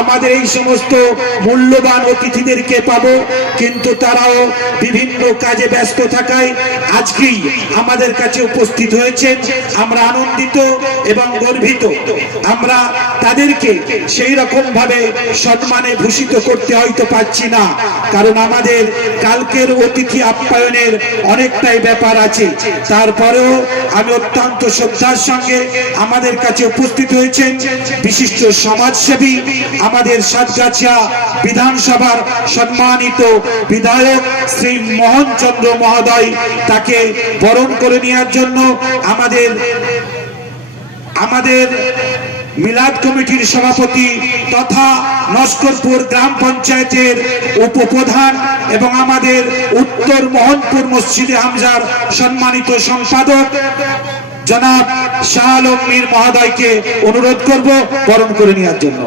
আমাদের এই সমস্ত মূল্যবান অতিথিদেরকে পাবো, কিন্তু তারাও বিভিন্ন কাজে ব্যস্ত থাকায় আজকেই আমাদের কাছে উপস্থিত হয়েছেন। আমরা আনন্দিত এবং গর্বিত। আমরা তাদেরকে সেই রকম ভাবে সম্মানে ভূষিত করতে হয়তো পাচ্ছি না, কারণ আমাদের কালকের অতিথি আপ্যায়নের অনেকটাই ব্যাপার আছে। তারপরেও আমি অত্যন্ত শ্রদ্ধার সঙ্গে আমাদের কাছে উপস্থিত হয়েছেন বিশিষ্ট সমাজসেবী আমাদের সাতগাছিয়া বিধানসভার সম্মানিত বিধায়ক শ্রী মোহনচন্দ্র মহোদয় তাকে বরণ করে নেওয়ার জন্য আমাদের আমাদের মিলাদ কমিটির সভাপতি তথা নস্করপুর গ্রাম পঞ্চায়েতের উপপ্রধান এবং আমাদের উত্তর মোহনপুর মসজিদে হামজার সম্মানিত সম্পাদক জনাব শাহ আলম মীর মহোদয়কে অনুরোধ করব বরণ করে নেওয়ার জন্য।